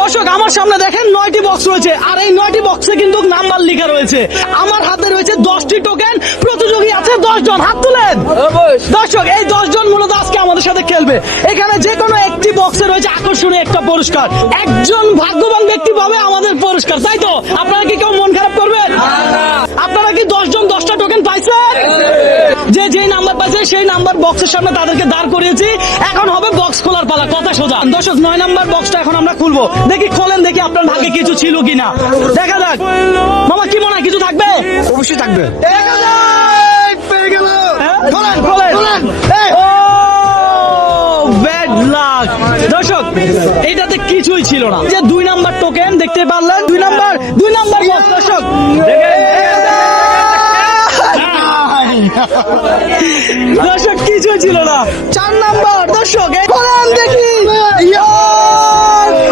দর্শক আমার সামনে দেখেন 9টি বক্স রয়েছে, আর এই 9টি বক্সে কিন্তু নাম্বার লেখা রয়েছে। আমার হাতে রয়েছে 10টি টোকেন, প্রতিযোগী আছে 10 জন। হাত তুলেন দর্শক, এই 10 জন মূলত আজকে আমাদের সাথে খেলবে। এখানে যে কোনো একটি বক্সে রয়েছে আকর্ষণীয় একটা পুরস্কার। একজন ভাগ্যবান ব্যক্তি পাবে আমাদের পুরস্কার, তাই তো? আপনারা কি কেউ মন খারাপ করবেন? আপনারা কি 10 জন 10টা টোকেন পাইছেন? যে নাম্বার পাইছে সেই নাম্বার বক্সের সামনে তাদেরকে দাঁড় করিয়েছি। এখন হবে বক্স খোলার পালা, কথা সোজা। দর্শক 9 নাম্বার বক্সটা এখন আমরা খুলবো। দেখি খোলেন, দেখি আপনার ভাগ্যে কিছু ছিল কিনা, দেখা যাক। মামা কি মনে হয় কিছু থাকবে? অবশ্যই থাকবে। খোলেন খোলেন। ও ব্যাড লাক। দর্শক এইটাতে কিছুই ছিল না। যে 2 নাম্বার টোকেন দেখতে পারলেন, 2 নাম্বার বক্স। দর্শক দর্শক কিছু ছিল না। 4 নাম্বার দর্শক দেখি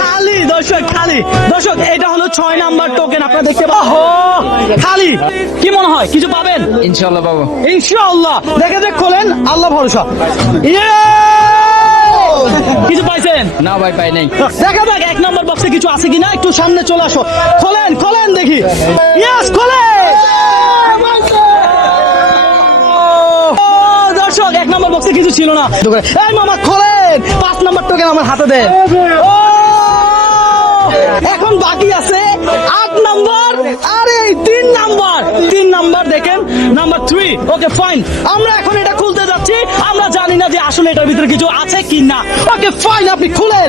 খালি। দর্শক খালি। দর্শক এটা হলো 6 নাম্বার টোকেন, আপনারা দেখতে পাচ্ছেন খালি। কি মনে হয় কিছু পাবেন? ইনশাআল্লাহ পাবো। ইনশাআল্লাহ। দেখে দেখ খোলেন, আল্লাহ ভরসা। কিছু পাইছেন? না ভাই, পাই নাই। দেখা যাক 1 নাম্বার বক্সে কিছু আছে কিনা। একটু সামনে চলে আসো, খোলেন দেখি। ইয়েস, খোলেন। দর্শক 1 নাম্বার বক্সে কিছু ছিল না। এই মামা খোলেন, 5 নাম্বার টোকেন আমার হাতে দেন। এখন বাকি আছে 8 নাম্বার, আরে 3 নাম্বার দেখেন, নাম্বার 3। ওকে ফাইন, আমরা এখন এটা খুলতে যাচ্ছি। আমরা জানি না যে আসলে এটার ভিতরে কিছু আছে কি না। ওকে ফাইন, আপনি খুলেন।